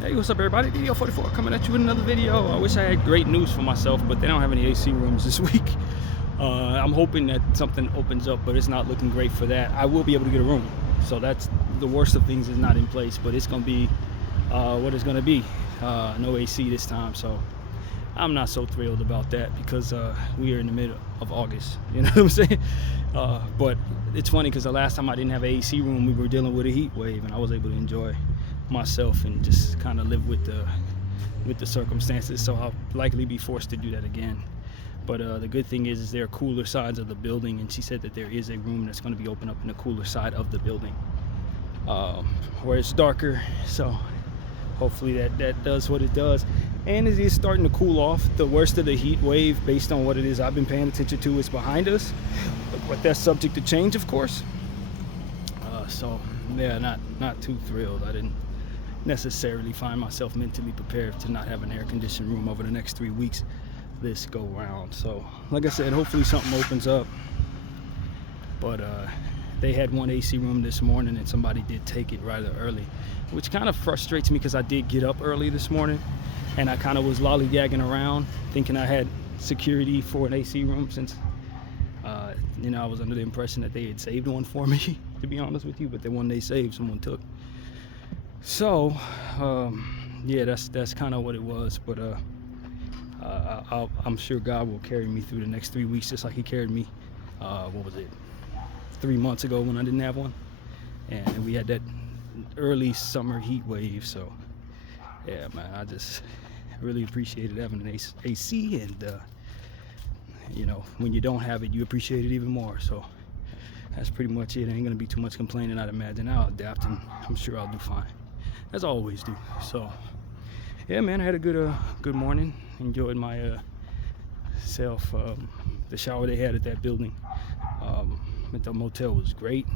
Hey, what's up everybody? Bdf 44 coming at you with another video. I wish I had great news for myself, but they don't have any AC rooms this week. I'm hoping that something opens up, but it's not looking great for that. I will be able to get a room, so that's the worst of things is not in place, but it's gonna be what it's gonna be. No AC this time, so I'm not so thrilled about that because we are in the middle of August, you know what I'm saying? But it's funny because the last time I didn't have an AC room, we were dealing with a heat wave, and I was able to enjoy myself and just kind of live with the circumstances. So I'll likely be forced to do that again. But the good thing is there are cooler sides of the building, and she said that there is a room that's going to be open up in the cooler side of the building where it's darker. So hopefully that does what it does, and it is starting to cool off. The worst of the heat wave, based on what it is I've been paying attention to, is behind us, but that's subject to change, of course. So yeah, not too thrilled. I didn't necessarily find myself mentally prepared to not have an air-conditioned room over the next 3 weeks this go round. So like I said, hopefully something opens up. But they had one AC room this morning, and somebody did take it rather early, which kind of frustrates me because I did get up early this morning, and I kind of was lollygagging around thinking I had security for an AC room, since you know, I was under the impression that they had saved one for me, to be honest with you, but the one they saved, someone took. So yeah, that's kind of what it was. But I'm sure God will carry me through the next 3 weeks, just like he carried me what was it, 3 months ago when I didn't have one, and we had that early summer heat wave. So yeah, man, I just really appreciated having an AC, and you know, when you don't have it, you appreciate it even more. So that's pretty much it. Ain't gonna be too much complaining, I'd imagine. I'll adapt, and I'm sure I'll do fine, as I always do. So yeah, man, I had a good morning. Enjoyed my self. The shower they had at that building at the motel was great.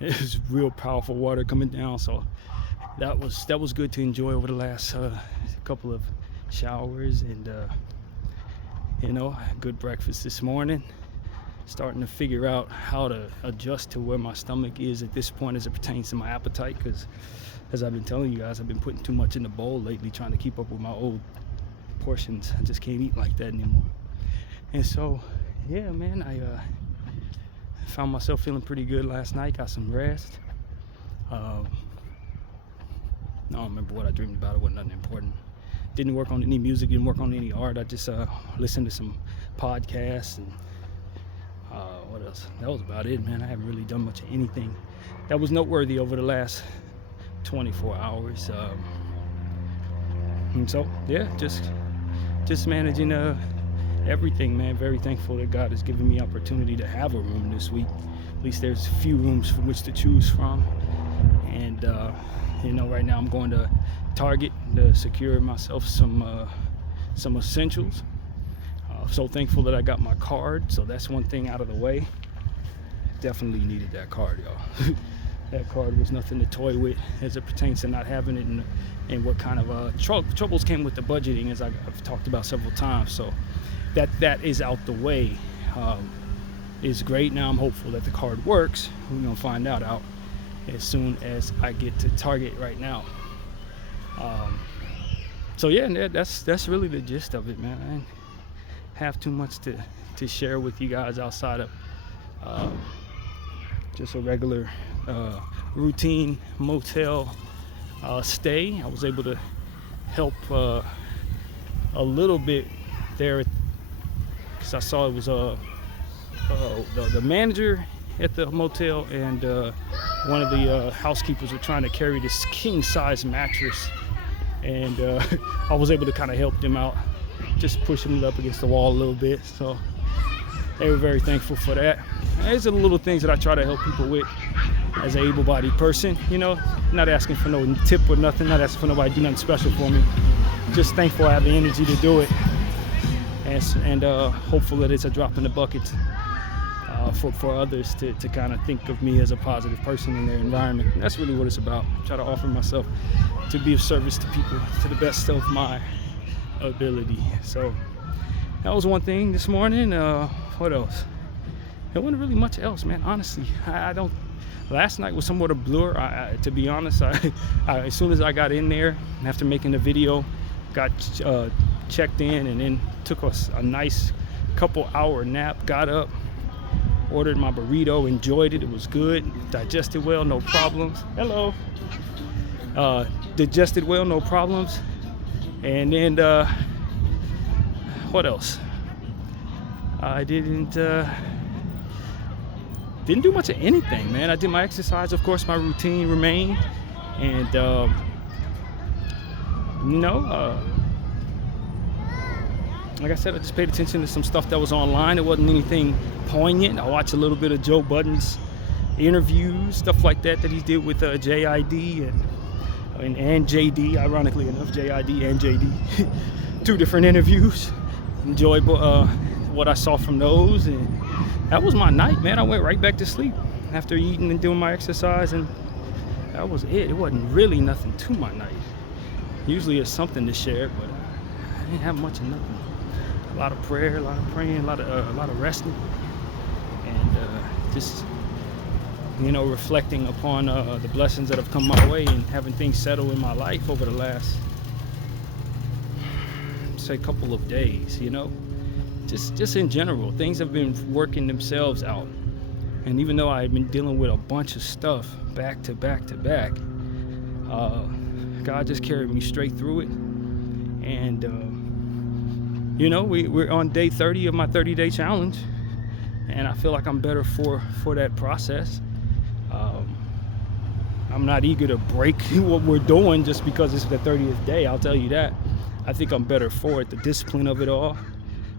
It was real powerful water coming down, so that was good to enjoy over the last couple of showers. And you know, good breakfast this morning. Starting to figure out how to adjust to where my stomach is at this point as it pertains to my appetite, because as I've been telling you guys, I've been putting too much in the bowl lately, trying to keep up with my old portions. I just can't eat like that anymore. And so yeah, man, I found myself feeling pretty good last night. Got some rest. I don't remember what I dreamed about. It wasn't nothing important. Didn't work on any music, didn't work on any art. I just listened to some podcasts, and what else? That was about it, man. I haven't really done much of anything that was noteworthy over the last 24 hours. And so yeah, just managing everything, man. Very thankful that God has given me opportunity to have a room this week. At least there's a few rooms from which to choose from. And you know, right now I'm going to Target to secure myself some essentials. So thankful that I got my card, so that's one thing out of the way. Definitely needed that card, y'all. That card was nothing to toy with as it pertains to not having it, and what kind of troubles came with the budgeting, as I've talked about several times. So that is out the way. Is great. Now I'm hopeful that the card works. We're gonna find out as soon as I get to Target right now. So yeah, that's really the gist of it, man. I didn't have too much to share with you guys outside of just a regular routine motel stay. I was able to help a little bit there, because I saw it was the manager at the motel and one of the housekeepers were trying to carry this king-size mattress, and I was able to kind of help them out, just pushing it up against the wall a little bit. So they were very thankful for that. And these are the little things that I try to help people with as an able-bodied person, you know, not asking for no tip or nothing, not asking for nobody to do nothing special for me. Just thankful I have the energy to do it, and hopeful that it's a drop in the bucket for others to kind of think of me as a positive person in their environment. And that's really what it's about. Try to offer myself to be of service to people to the best of my ability. So that was one thing this morning. What else? There wasn't really much else, man. Honestly, I Last night was somewhat a blur. To be honest, as soon as I got in there after making the video, got checked in, and then took us a nice couple hour nap, got up, ordered my burrito, enjoyed it. It was good, digested well, no problems. Hello. Digested well, no problems. And then what else? I didn't do much of anything, man. I did my exercise, of course. My routine remained, and like I said, I just paid attention to some stuff that was online. It wasn't anything poignant. I watched a little bit of Joe Budden's interviews, stuff like that he did with JID and JD. Ironically enough, JID and JD, two different interviews. Enjoyed what I saw from those, and that was my night, man. I went right back to sleep after eating and doing my exercise, and that was it. It wasn't really nothing to my night. Usually it's something to share, but I didn't have much of nothing. A lot of prayer, a lot of praying, a lot of resting, and just reflecting upon the blessings that have come my way and having things settle in my life over the last, say, couple of days. Just in general, things have been working themselves out. And even though I had been dealing with a bunch of stuff back to back to back, God just carried me straight through it. And we're on day 30 of my 30-day challenge, and I feel like I'm better for that process. I'm not eager to break what we're doing just because it's the 30th day, I'll tell you that. I think I'm better for it. The discipline of it all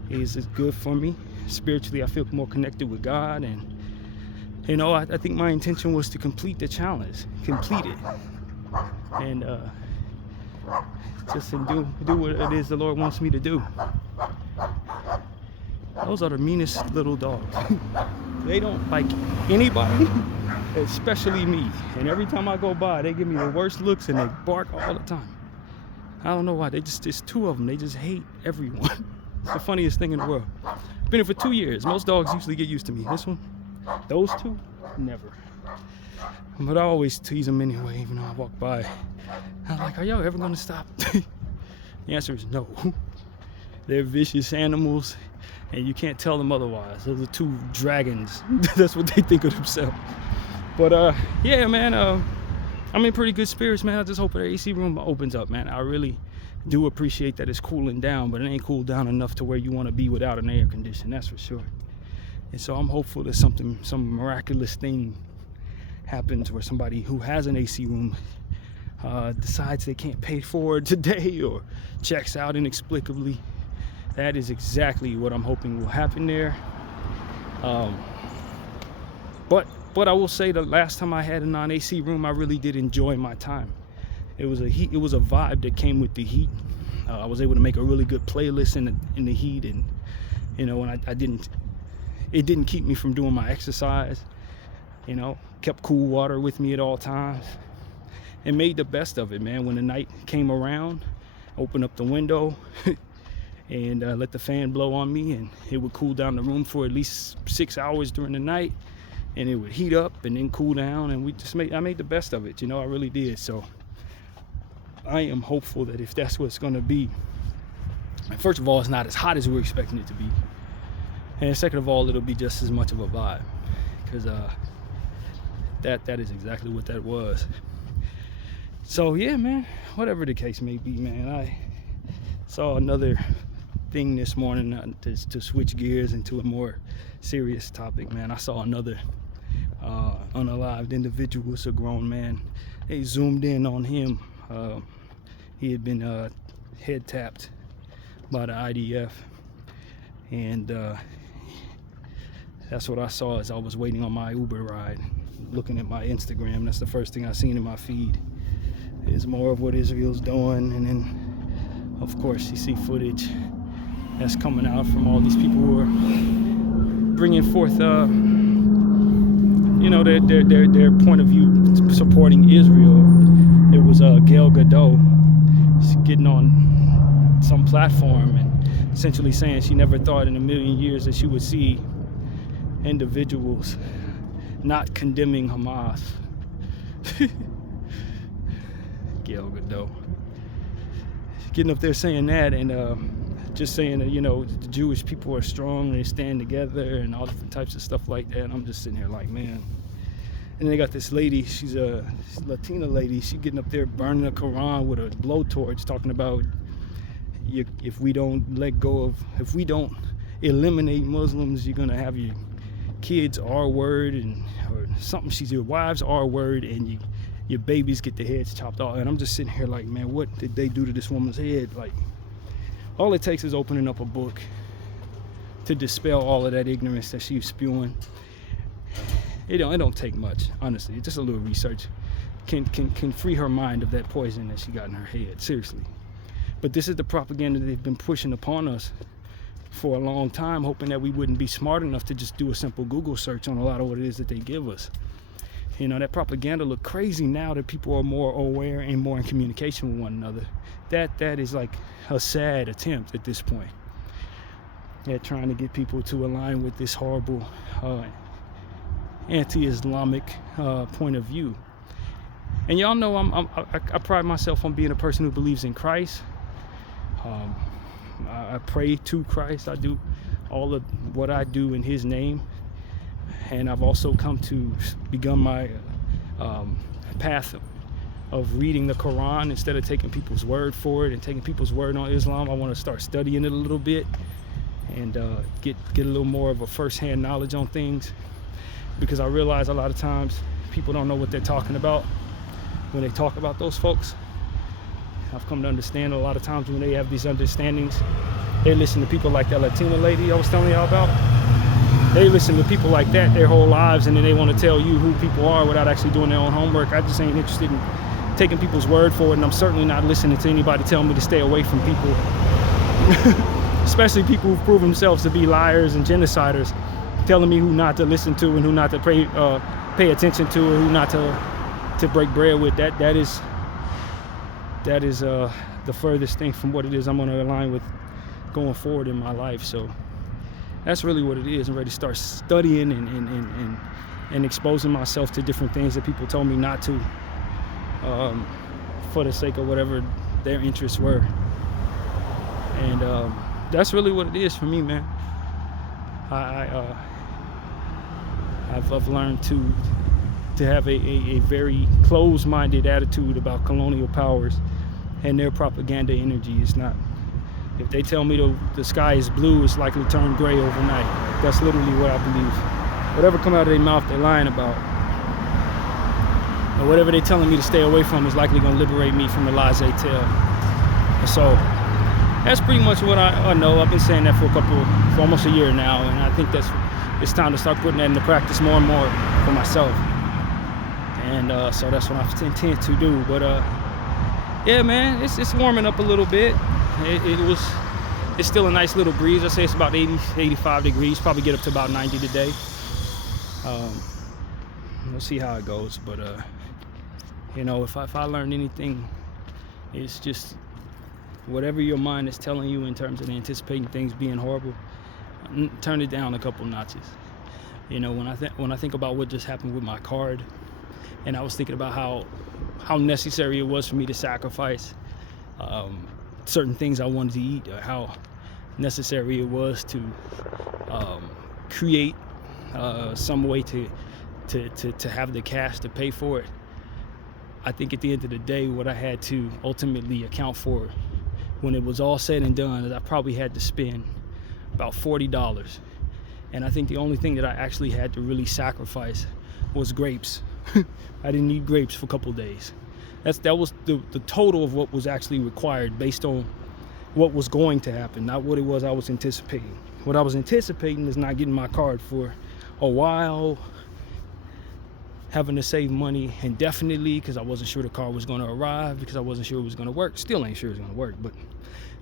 is good for me. Spiritually, I feel more connected with God, and I think my intention was to complete the challenge, complete it, and just do what it is the Lord wants me to do. Those are the meanest little dogs. They don't like anybody, especially me. And every time I go by, they give me the worst looks and they bark all the time. I don't know why. It's two of them. They just hate everyone. It's the funniest thing in the world. Been here for 2 years. Most dogs usually get used to me. This one, those two, never. But I always tease them anyway, even though I walk by. I'm like, are y'all ever gonna stop? The answer is no. They're vicious animals, and you can't tell them otherwise. Those are two dragons. That's what they think of themselves. But yeah, man, I'm in pretty good spirits, man. I just hope the AC room opens up, man. I really do appreciate that it's cooling down, but it ain't cooled down enough to where you want to be without an air condition, that's for sure. And so I'm hopeful that some miraculous thing happens where somebody who has an AC room decides they can't pay for it today or checks out inexplicably. That is exactly what I'm hoping will happen there. But I will say the last time I had a non-AC room, I really did enjoy my time. It was a vibe that came with the heat. I was able to make a really good playlist in the heat, and and it didn't keep me from doing my exercise. Kept cool water with me at all times, and made the best of it, man. When the night came around, opened up the window and let the fan blow on me, and it would cool down the room for at least 6 hours during the night, and it would heat up and then cool down, and I made the best of it. I really did. So I am hopeful that if that's what it's going to be, first of all, it's not as hot as we were expecting it to be, and second of all, it'll be just as much of a vibe, because that is exactly what that was. So yeah, man, whatever the case may be, man, I saw another thing this morning to switch gears into a more serious topic, man. I saw another unalived individual. It's a grown man. They zoomed in on him. He had been head tapped by the IDF, and that's what I saw as I was waiting on my Uber ride, looking at my Instagram. That's the first thing I seen in my feed, is more of what Israel's doing. And then of course you see footage that's coming out from all these people who are bringing forth their point of view supporting Israel. It was Gail Gadot getting on some platform and essentially saying she never thought in a million years that she would see individuals not condemning Hamas. Gail Godot getting up there saying that, and just saying that, you know, the Jewish people are strong, they stand together, and all different types of stuff like that. And I'm just sitting here like, man. And they got this lady, she's a Latina lady, she getting up there burning the Quran with a blowtorch, talking about if we don't eliminate Muslims, you're gonna have your kids R-word, and or something. She's your wives R-word, and your babies get their heads chopped off. And I'm just sitting here like, man, what did they do to this woman's head? Like, all it takes is opening up a book to dispel all of that ignorance that she's spewing. It don't take much, honestly. Just a little research can free her mind of that poison that she got in her head, seriously. But this is the propaganda they've been pushing upon us for a long time, hoping that we wouldn't be smart enough to just do a simple Google search on a lot of what it is that they give us. You know, that propaganda look crazy now that people are more aware and more in communication with one another. That is like a sad attempt at this point at trying to get people to align with this horrible anti-Islamic point of view. And y'all know I pride myself on being a person who believes in Christ. I pray to Christ. I do all of what I do in his name. And I've also come to begun my path of reading the Quran instead of taking people's word for it and taking people's word on Islam. I want to start studying it a little bit and get a little more of a first-hand knowledge on things, because I realize a lot of times people don't know what they're talking about when they talk about those folks. I've come to understand a lot of times when they have these understandings, they listen to people like that Latina lady I was telling y'all about. They listen to people like that their whole lives, and then they want to tell you who people are without actually doing their own homework. I just ain't interested in taking people's word for it, and I'm certainly not listening to anybody tell me to stay away from people, especially people who prove themselves to be liars and genociders, telling me who not to listen to and who not to pay attention to, or who not to break bread with. That is the furthest thing from what it is I'm going to align with going forward in my life. So that's really what it is. I'm ready to start studying and exposing myself to different things that people told me not to, for the sake of whatever their interests were. And that's really what it is for me, man. I've learned to have a very closed-minded attitude about colonial powers and their propaganda energy. Is not, if they tell me the sky is blue, it's likely to turn gray overnight. That's literally what I believe. Whatever come out of their mouth, they're lying about. And whatever they're telling me to stay away from is likely going to liberate me from the lies they tell. And so that's pretty much what I know. I've been saying that for almost a year now, and I think it's time to start putting that into practice more and more for myself. And so that's what I intend to do. But yeah, man, it's warming up a little bit. It's still a nice little breeze. I say it's about 80, 85 degrees. Probably get up to about 90 today. We'll see how it goes. But you know, if I learned anything, it's just whatever your mind is telling you in terms of anticipating things being horrible, turn it down a couple notches. You know, when I think about what just happened with my card, and I was thinking about how necessary it was for me to sacrifice certain things I wanted to eat, or how necessary it was to create some way to have the cash to pay for it. I think at the end of the day, what I had to ultimately account for when it was all said and done is I probably had to spend about $40. And I think the only thing that I actually had to really sacrifice was grapes. I didn't eat grapes for a couple of days. That was the total of what was actually required based on what was going to happen, not what it was I was anticipating. What I was anticipating is not getting my card for a while, having to save money indefinitely because I wasn't sure the car was going to arrive, because I wasn't sure it was going to work. Still ain't sure it's going to work, but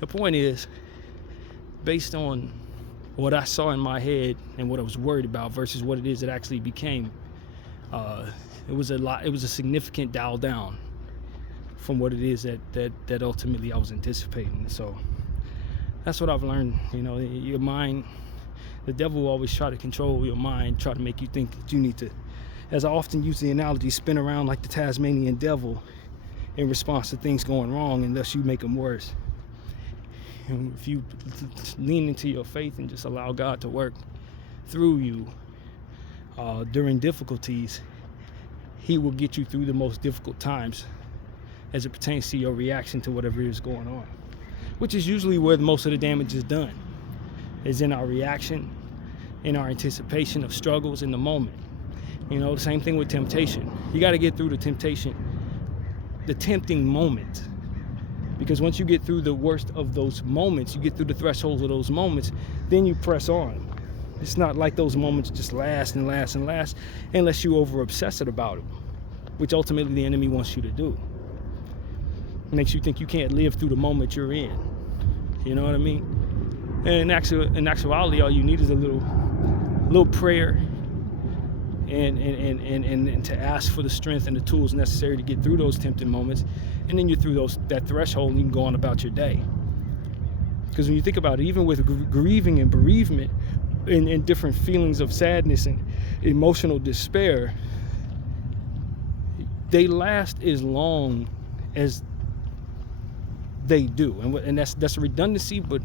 the point is, based on what I saw in my head and what I was worried about versus what it is that actually became, it was a significant dial down from what it is that ultimately I was anticipating. So that's what I've learned. You know, your mind, the devil will always try to control your mind, try to make you think that you need to as I often use the analogy, spin around like the Tasmanian devil in response to things going wrong, and thus you make them worse. And if you lean into your faith and just allow God to work through you during difficulties, he will get you through the most difficult times as it pertains to your reaction to whatever is going on, which is usually where most of the damage is done, is in our reaction, in our anticipation of struggles in the moment. You know, the same thing with temptation. You got to get through the temptation, the tempting moment, because once you get through the worst of those moments, you get through the thresholds of those moments, then you press on. It's not like those moments just last and last and last unless you over obsess it about it, which ultimately the enemy wants you to do. It makes you think you can't live through the moment you're in. You know what I mean? And in actuality, all you need is a little prayer and to ask for the strength and the tools necessary to get through those tempting moments, and then you're through that threshold and you can go on about your day. Because when you think about it, even with grieving and bereavement and different feelings of sadness and emotional despair, they last as long as they do, and that's a redundancy, but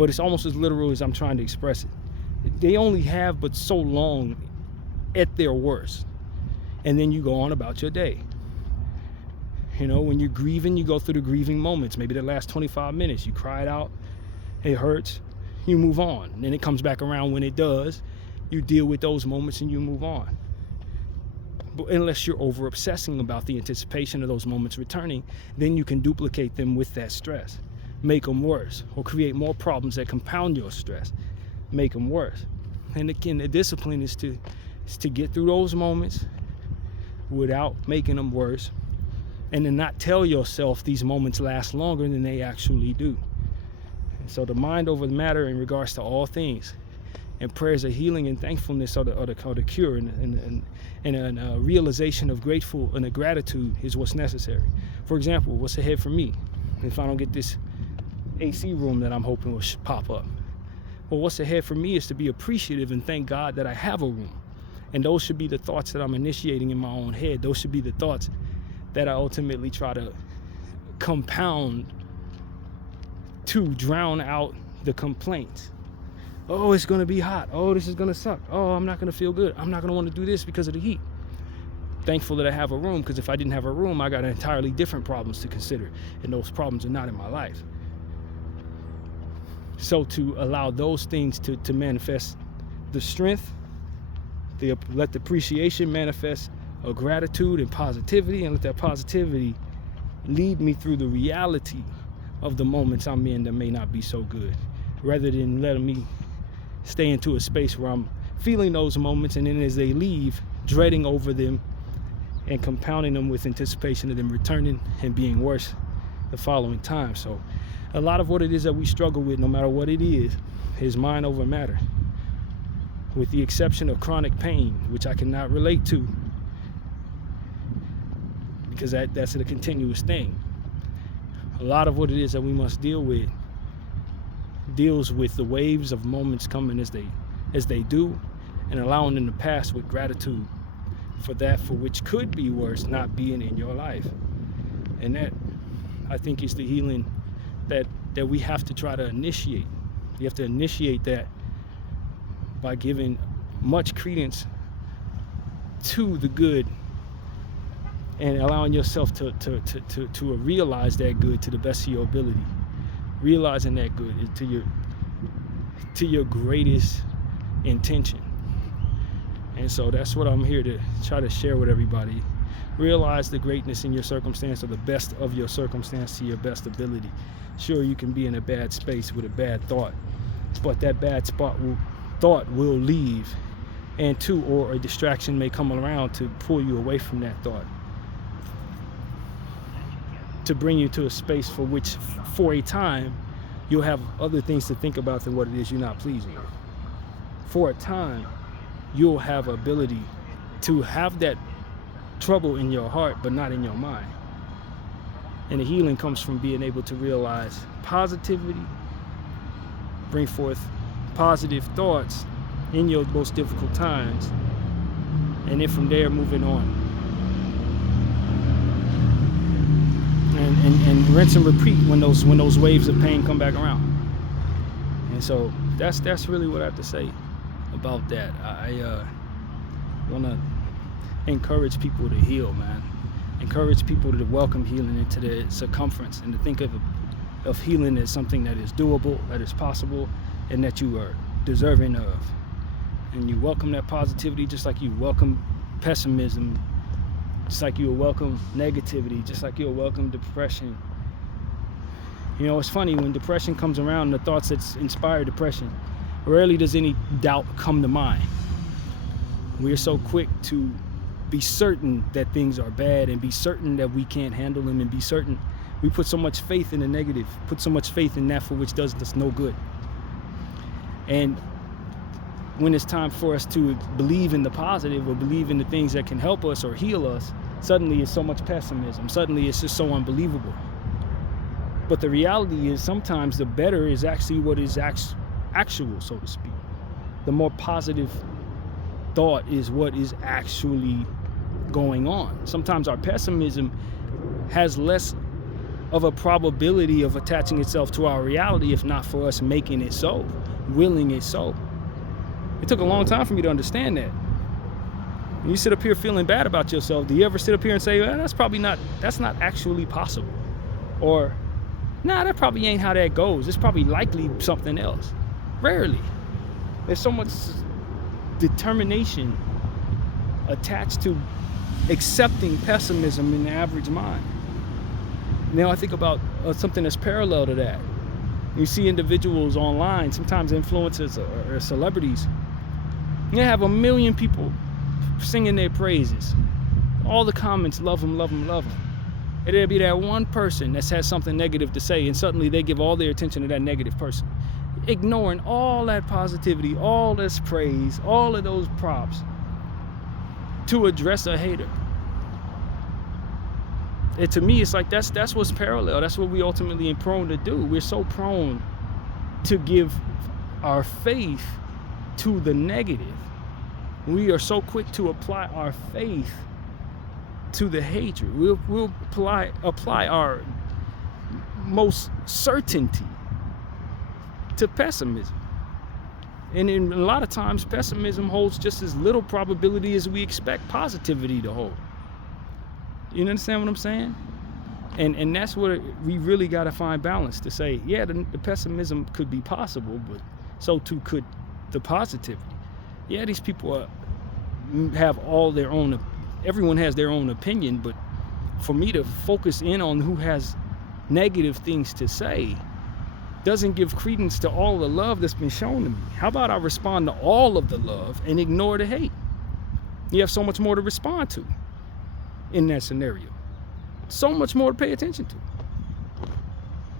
it's almost as literal as I'm trying to express it. They only have but so long at their worst, and then you go on about your day. You know, when you're grieving, you go through the grieving moments. Maybe the last 25 minutes, you cry it out, it hurts, you move on. And then it comes back around when it does. You deal with those moments and you move on. But unless you're over obsessing about the anticipation of those moments returning, then you can duplicate them with that stress, make them worse, or create more problems that compound your stress, make them worse. And again, the discipline is to get through those moments without making them worse, and to not tell yourself these moments last longer than they actually do. And so the mind over the matter in regards to all things, and prayers of healing and thankfulness are the cure, and a realization of grateful and a gratitude is what's necessary. For example, what's ahead for me if I don't get this AC room that I'm hoping will pop up? Well, what's ahead for me is to be appreciative and thank God that I have a room. And those should be the thoughts that I'm initiating in my own head. Those should be the thoughts that I ultimately try to compound to drown out the complaints. Oh, it's going to be hot. Oh, this is going to suck. Oh, I'm not going to feel good. I'm not going to want to do this because of the heat. Thankful that I have a room, because if I didn't have a room, I got entirely different problems to consider. And those problems are not in my life. So to allow those things to manifest the strength, let the appreciation manifest a gratitude and positivity, and let that positivity lead me through the reality of the moments I'm in that may not be so good, rather than letting me stay into a space where I'm feeling those moments, and then as they leave, dreading over them and compounding them with anticipation of them returning and being worse the following time. So a lot of what it is that we struggle with, no matter what it is mind over matter, with the exception of chronic pain, which I cannot relate to, because that's a continuous thing. A lot of what it is that we must deal with deals with the waves of moments coming as they do, and allowing them to pass with gratitude for that for which could be worse not being in your life. And that, I think, is the healing that we have to try to initiate. You have to initiate that by giving much credence to the good and allowing yourself to realize that good to the best of your ability. Realizing that good is to your greatest intention. And so that's what I'm here to try to share with everybody. Realize the greatness in your circumstance, or the best of your circumstance to your best ability. Sure, you can be in a bad space with a bad thought, but that bad thought will leave, and or a distraction may come around to pull you away from that thought, to bring you to a space for which, for a time, you'll have other things to think about than what it is you're not pleasing with. For a time, you'll have ability to have that trouble in your heart, but not in your mind. And the healing comes from being able to realize positivity, bring forth positive thoughts in your most difficult times, and then from there moving on. And rinse and repeat when those waves of pain come back around. And so that's really what I have to say about that. I want to encourage people to heal, man. Encourage people to welcome healing into their circumference, and to think of healing as something that is doable, that is possible, and that you are deserving of. And you welcome that positivity just like you welcome pessimism, just like you'll welcome negativity, just like you'll welcome depression. You know, it's funny, when depression comes around, the thoughts that inspire depression, rarely does any doubt come to mind. We're so quick to be certain that things are bad, and be certain that we can't handle them, and be certain we put so much faith in the negative, put so much faith in that for which does us no good. And when it's time for us to believe in the positive, or believe in the things that can help us or heal us, suddenly it's so much pessimism. Suddenly it's just so unbelievable. But the reality is, sometimes the better is actually what is actual, so to speak. The more positive thought is what is actually going on. Sometimes our pessimism has less of a probability of attaching itself to our reality, if not for us making it so, willing it so. It took a long time for me to understand that. When you sit up here feeling bad about yourself, do you ever sit up here and say, well, that's not actually possible? Or, nah, that probably ain't how that goes. It's probably likely something else. Rarely. There's so much determination attached to accepting pessimism in the average mind. Now I think about something that's parallel to that. You see individuals online, sometimes influencers or celebrities, they have 1 million people singing their praises. All the comments, love them, love them, love them. And there'll be that one person that has something negative to say, and suddenly they give all their attention to that negative person, ignoring all that positivity, all this praise, all of those props to address a hater. And to me, it's like that's what's parallel. That's what we ultimately are prone to do. We're so prone to give our faith to the negative. We are so quick to apply our faith to the hatred. We'll apply our most certainty to pessimism. And in a lot of times, pessimism holds just as little probability as we expect positivity to hold. You understand what I'm saying? And that's where we really got to find balance, to say, yeah, the pessimism could be possible, but so too could the positivity. Yeah, these people have all their own, everyone has their own opinion, but for me to focus in on who has negative things to say doesn't give credence to all the love that's been shown to me. How about I respond to all of the love and ignore the hate? You have so much more to respond to in that scenario. So much more to pay attention to.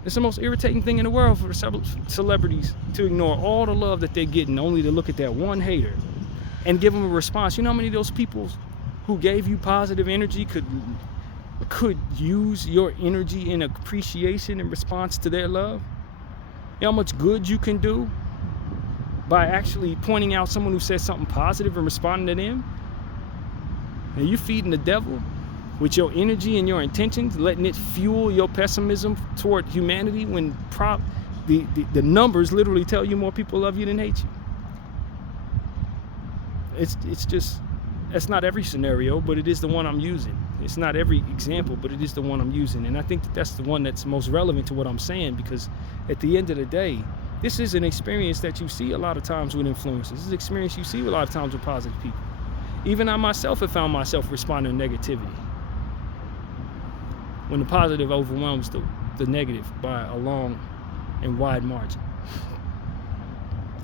It's the most irritating thing in the world for celebrities to ignore all the love that they're getting, only to look at that one hater and give them a response. You know how many of those people who gave you positive energy could use your energy in appreciation in response to their love? You know how much good you can do by actually pointing out someone who says something positive and responding to them? And you feeding the devil with your energy and your intentions, letting it fuel your pessimism toward humanity, when the numbers literally tell you more people love you than hate you. It's just, that's not every scenario, but it is the one I'm using. It's not every example, but it is the one I'm using. And I think that's the one that's most relevant to what I'm saying, because at the end of the day, this is an experience that you see a lot of times with influencers. This is an experience you see a lot of times with positive people. Even I myself have found myself responding to negativity when the positive overwhelms the negative by a long and wide margin.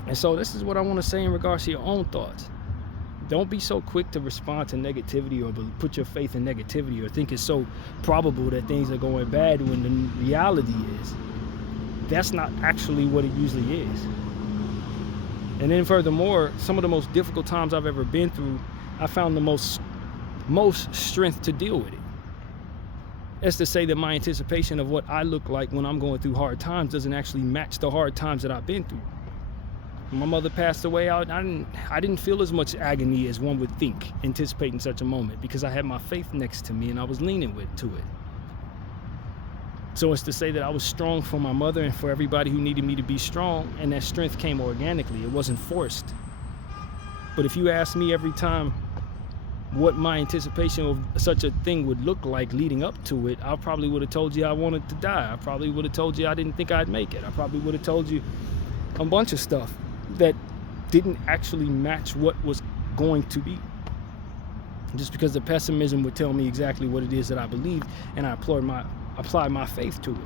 And so this is what I want to say in regards to your own thoughts. Don't be so quick to respond to negativity, or put your faith in negativity, or think it's so probable that things are going bad, when the reality is that's not actually what it usually is. And then furthermore, some of the most difficult times I've ever been through, I found the most strength to deal with it. That's to say that my anticipation of what I look like when I'm going through hard times doesn't actually match the hard times that I've been through. When my mother passed away, I didn't feel as much agony as one would think, anticipating such a moment, because I had my faith next to me and I was leaning to it. So it's to say that I was strong for my mother and for everybody who needed me to be strong, and that strength came organically. It wasn't forced. But if you ask me every time what my anticipation of such a thing would look like leading up to it, I probably would have told you I wanted to die. I probably would have told you I didn't think I'd make it. I probably would have told you a bunch of stuff that didn't actually match what was going to be. Just because the pessimism would tell me exactly what it is that I believe, and I applied my faith to it.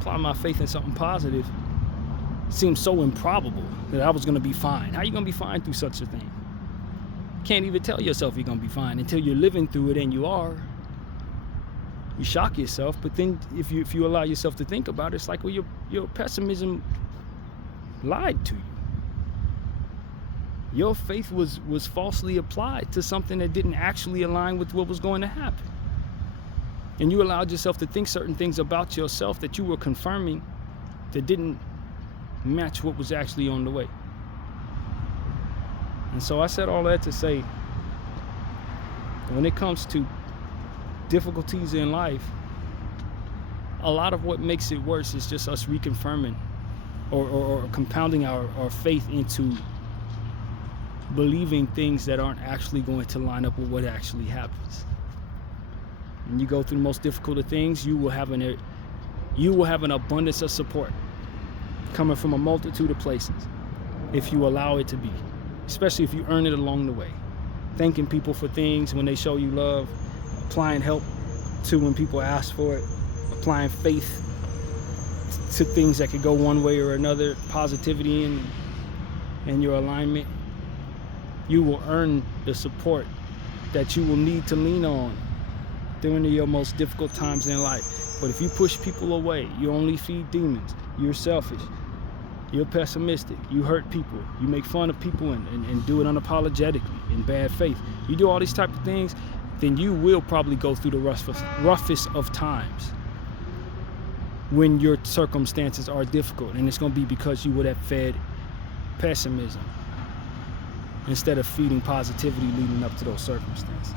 Apply my faith in something positive seemed so improbable that I was going to be fine. How are you going to be fine through such a thing? You can't even tell yourself you're going to be fine until you're living through it, and you are. You shock yourself, but then if you allow yourself to think about it, it's like, well, your pessimism lied to you. Your faith was falsely applied to something that didn't actually align with what was going to happen. And you allowed yourself to think certain things about yourself that you were confirming that didn't match what was actually on the way. And so I said all that to say, when it comes to difficulties in life, a lot of what makes it worse is just us reconfirming or compounding our faith into believing things that aren't actually going to line up with what actually happens. When you go through the most difficult of things, you will have an abundance of support coming from a multitude of places if you allow it to be, especially if you earn it along the way. Thanking people for things when they show you love, applying help to when people ask for it, applying faith to things that could go one way or another, positivity and your alignment. You will earn the support that you will need to lean on during your most difficult times in life. But if you push people away, you only feed demons, you're selfish, you're pessimistic, you hurt people, you make fun of people and do it unapologetically in bad faith, you do all these type of things, then you will probably go through the roughest of times when your circumstances are difficult. And it's going to be because you would have fed pessimism instead of feeding positivity leading up to those circumstances.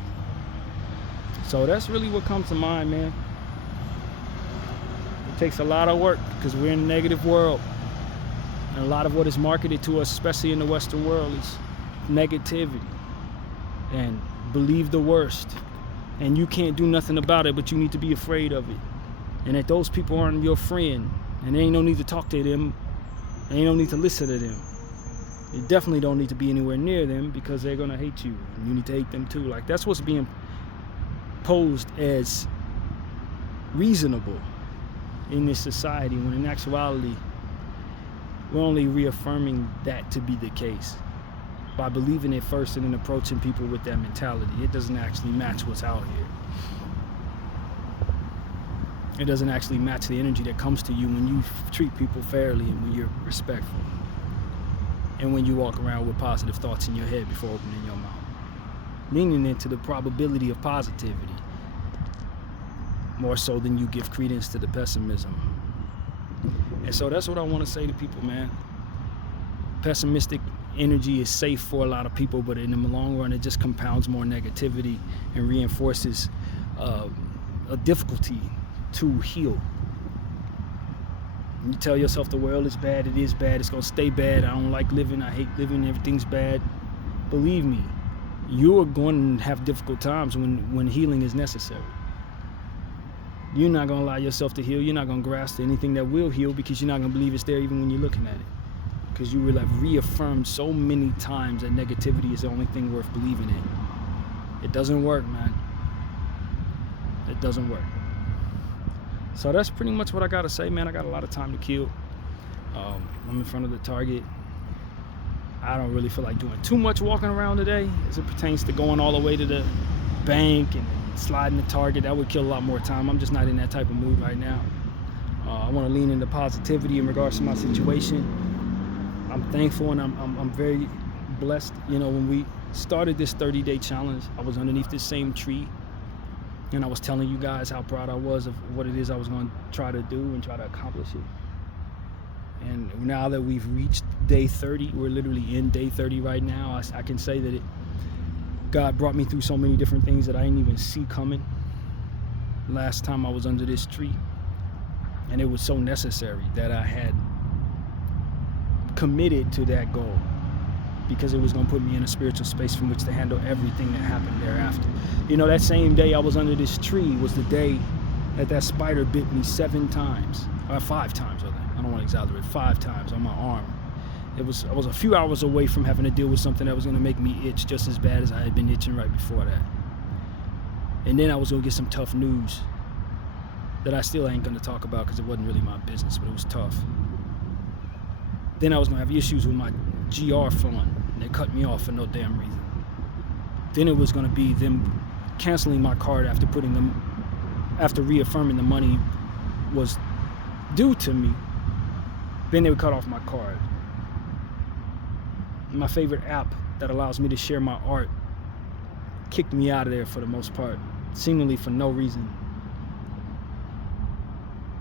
So that's really what comes to mind, man. It takes a lot of work because we're in a negative world. And a lot of what is marketed to us, especially in the Western world, is negativity and believe the worst. And you can't do nothing about it, but you need to be afraid of it. And that those people aren't your friend, and there ain't no need to talk to them, and ain't no need to listen to them. You definitely don't need to be anywhere near them because they're gonna hate you, and you need to hate them too. Like, that's what's being posed as reasonable in this society, when in actuality we're only reaffirming that to be the case by believing it first and then approaching people with that mentality. It doesn't actually match what's out here. It doesn't actually match the energy that comes to you when you treat people fairly and when you're respectful and when you walk around with positive thoughts in your head before opening your mouth, leaning into the probability of positivity more so than you give credence to the pessimism. And so that's what I want to say to people, man. Pessimistic energy is safe for a lot of people, but in the long run, it just compounds more negativity and reinforces a difficulty to heal. You tell yourself the world is bad, it is bad, it's gonna stay bad, I don't like living, I hate living, everything's bad. Believe me, you're going to have difficult times when healing is necessary. You're not going to allow yourself to heal. You're not going to grasp anything that will heal because you're not going to believe it's there even when you're looking at it. Because you will have reaffirmed so many times that negativity is the only thing worth believing in. It doesn't work, man. It doesn't work. So that's pretty much what I got to say, man. I got a lot of time to kill. I'm in front of the target. I don't really feel like doing too much walking around today as it pertains to going all the way to the bank and sliding the target. That would kill a lot more time. I'm just not in that type of mood right now. I want to lean into positivity in regards to my situation. I'm thankful and I'm very blessed. You know, when we started this 30-day challenge, I was underneath this same tree and I was telling you guys how proud I was of what it is I was going to try to do and try to accomplish it. And now that we've reached day 30, we're literally in day 30 right now. I can say that God brought me through so many different things that I didn't even see coming last time I was under this tree. And it was so necessary that I had committed to that goal, because it was going to put me in a spiritual space from which to handle everything that happened thereafter. You know, that same day I was under this tree was the day that spider bit me 7 times, or 5 times, I don't want to exaggerate, 5 times on my arm. I was a few hours away from having to deal with something that was going to make me itch just as bad as I had been itching right before that. And then I was going to get some tough news that I still ain't going to talk about because it wasn't really my business, but it was tough. Then I was going to have issues with my GR fund, and they cut me off for no damn reason. Then it was going to be them canceling my card after reaffirming the money was due to me. Then they would cut off my card. My favorite app that allows me to share my art kicked me out of there for the most part, seemingly for no reason.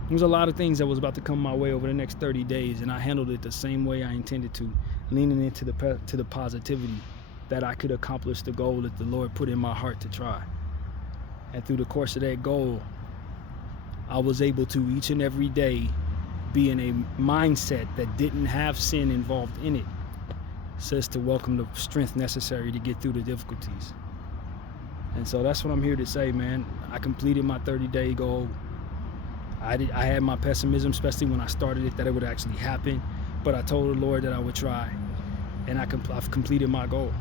There was a lot of things that was about to come my way over the next 30 days, and I handled it the same way I intended to, leaning into the positivity that I could accomplish the goal that the Lord put in my heart to try. And through the course of that goal, I was able to each and every day be in a mindset that didn't have sin involved in it, so as to welcome the strength necessary to get through the difficulties. And so that's what I'm here to say, man. I completed my 30-day goal. I had my pessimism, especially when I started it, that it would actually happen. But I told the Lord that I would try. And I've completed my goal.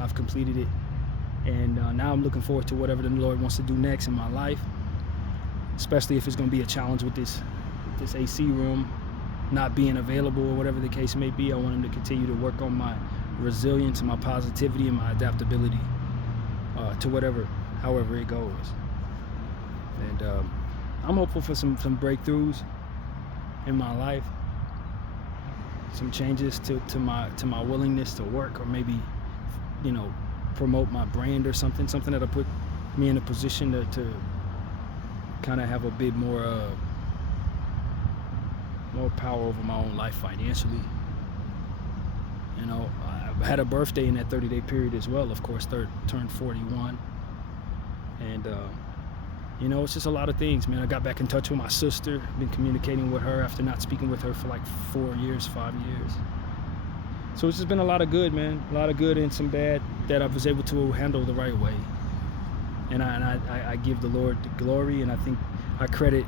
I've completed it. And now I'm looking forward to whatever the Lord wants to do next in my life. Especially if it's going to be a challenge with this AC room not being available or whatever the case may be. I want Him to continue to work on my resilience and my positivity and my adaptability to however it goes. And I'm hopeful for some breakthroughs in my life, some changes to my willingness to work, or maybe, you know, promote my brand or something that'll put me in a position to kind of have a bit more power over my own life financially. You know, I had a birthday in that 30-day period as well, of course, turned 41. And you know, it's just a lot of things, man. I got back in touch with my sister. I've been communicating with her after not speaking with her for like 5 years. So it's just been a lot of good, man. A lot of good and some bad that I was able to handle the right way. And I give the Lord the glory, and I think I credit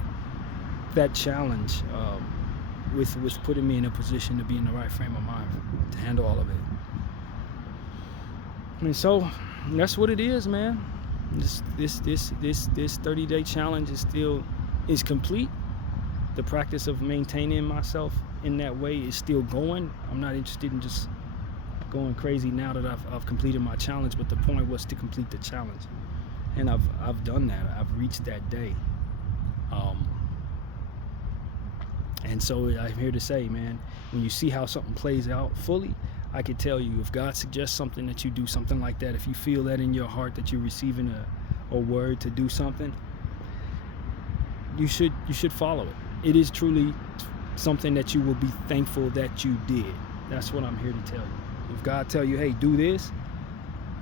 that challenge with putting me in a position to be in the right frame of mind to handle all of it. And so that's what it is, man. This 30-day challenge is complete. The practice of maintaining myself in that way is still going. I'm not interested in just going crazy now that I've completed my challenge, but the point was to complete the challenge, and I've done that. I've reached that day. And so I'm here to say, man, when you see how something plays out fully, I could tell you, if God suggests something, that you do something like that. If you feel that in your heart that you're receiving a word to do something, you should follow it. It is truly something that you will be thankful that you did. That's what I'm here to tell you. If God tell you, hey, do this,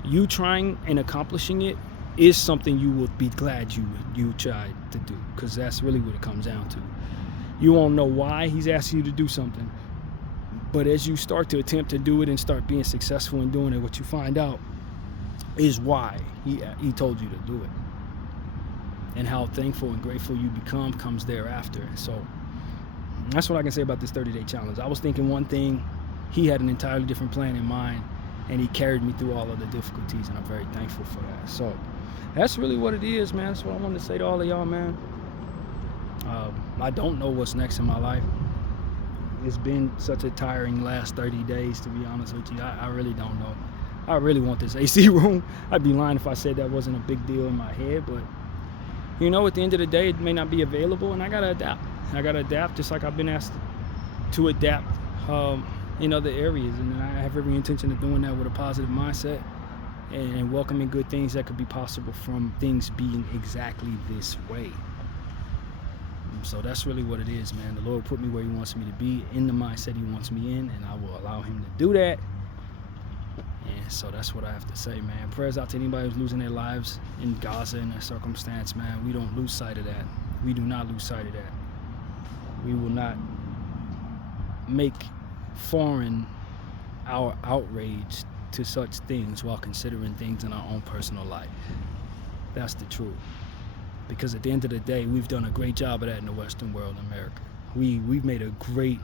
you trying and accomplishing it is something you will be glad you tried to do, because that's really what it comes down to. You won't know why He's asking you to do something, but as you start to attempt to do it and start being successful in doing it, what you find out is why He told you to do it, and how thankful and grateful you become comes thereafter. So that's what I can say about this 30-day challenge. I was thinking one thing, He had an entirely different plan in mind, and He carried me through all of the difficulties, and I'm very thankful for that. So that's really what it is, man. That's what I wanted to say to all of y'all, man. I don't know what's next in my life. It's been such a tiring last 30 days, to be honest with you. I really don't know. I really want this AC room. I'd be lying if I said that wasn't a big deal in my head, but you know, at the end of the day, it may not be available, and I gotta adapt. I gotta adapt, just like I've been asked to adapt in other areas, and I have every intention of doing that with a positive mindset and welcoming good things that could be possible from things being exactly this way. So that's really what it is, man. The Lord put me where he wants me to be, in the mindset he wants me in, and I will allow him to do that. And so that's what I have to say, man. Prayers out to anybody who's losing their lives in Gaza in that circumstance, man. We don't lose sight of that. We do not lose sight of that. We will not make foreign our outrage to such things while considering things in our own personal life. That's the truth. Because at the end of the day, we've done a great job of that in the Western world, America. We've made a great,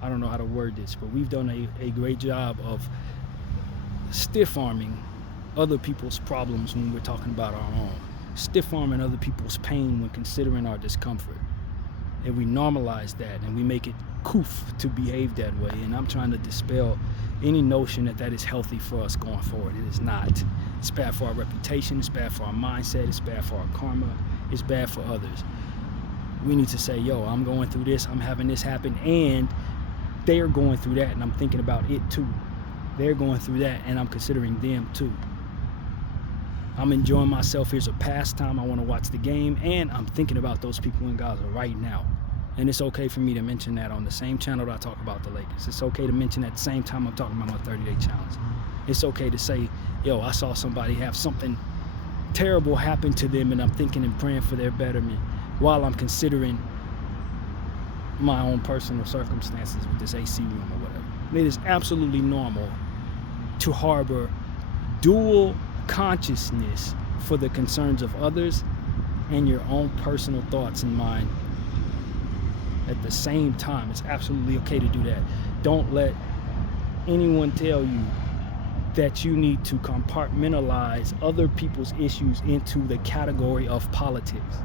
I don't know how to word this, but we've done a great job of stiff-arming other people's problems when we're talking about our own. Stiff-arming other people's pain when considering our discomfort. And we normalize that, and we make it coof to behave that way. And I'm trying to dispel any notion that that is healthy for us going forward. It is not. It's bad for our reputation. It's bad for our mindset. It's bad for our karma. It's bad for others. We need to say, yo, I'm going through this. I'm having this happen. And they're going through that, and I'm thinking about it too. They're going through that, and I'm considering them too. I'm enjoying myself. Here's a pastime. I want to watch the game, and I'm thinking about those people in Gaza right now. And it's okay for me to mention that on the same channel that I talk about the Lakers. It's okay to mention at the same time I'm talking about my 30-day challenge. It's okay to say, yo, I saw somebody have something terrible happen to them, and I'm thinking and praying for their betterment while I'm considering my own personal circumstances with this AC room or whatever. It is absolutely normal to harbor dual consciousness for the concerns of others and your own personal thoughts in mind at the same time. It's absolutely okay to do that. Don't let anyone tell you that you need to compartmentalize other people's issues into the category of politics.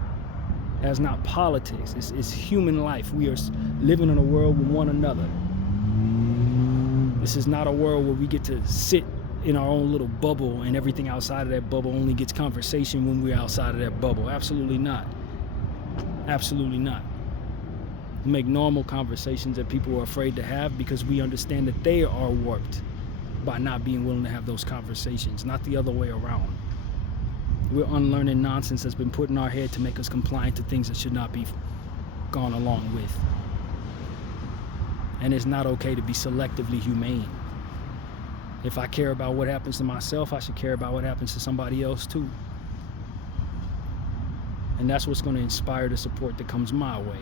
That's not politics. It's human life. We are living in a world with one another. This is not a world where we get to sit in our own little bubble and everything outside of that bubble only gets conversation when we're outside of that bubble. Absolutely not. Absolutely not. We make normal conversations that people are afraid to have because we understand that they are warped by not being willing to have those conversations, not the other way around. We're unlearning nonsense that's been put in our head to make us compliant to things that should not be gone along with. And it's not okay to be selectively humane. If I care about what happens to myself, I should care about what happens to somebody else too. And that's what's going to inspire the support that comes my way.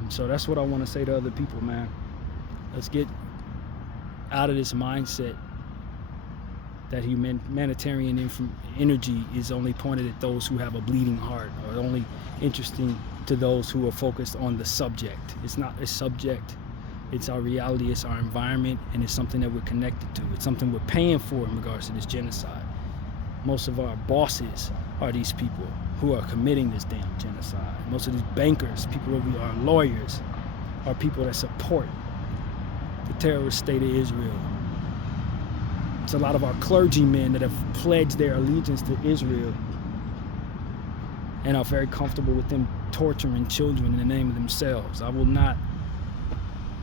And so that's what I want to say to other people, man. Let's get out of this mindset that humanitarian energy is only pointed at those who have a bleeding heart, or only interesting to those who are focused on the subject. It's not a subject. It's our reality, it's our environment, and it's something that we're connected to. It's something we're paying for in regards to this genocide. Most of our bosses are these people who are committing this damn genocide. Most of these bankers, people who are lawyers, are people that support the terrorist state of Israel. It's a lot of our clergymen that have pledged their allegiance to Israel and are very comfortable with them torturing children in the name of themselves. I will not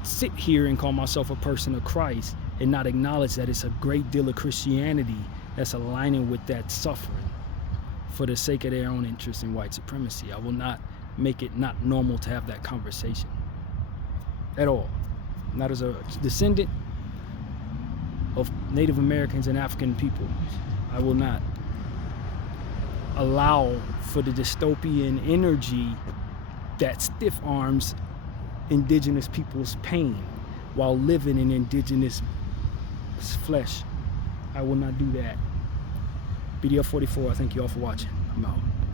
sit here and call myself a person of Christ and not acknowledge that it's a great deal of Christianity that's aligning with that suffering for the sake of their own interest in white supremacy. I will not make it not normal to have that conversation at all. Not as a descendant of Native Americans and African people. I will not allow for the dystopian energy that stiff arms indigenous people's pain while living in indigenous flesh. I will not do that. Bdf 44, I thank you all for watching. I'm out.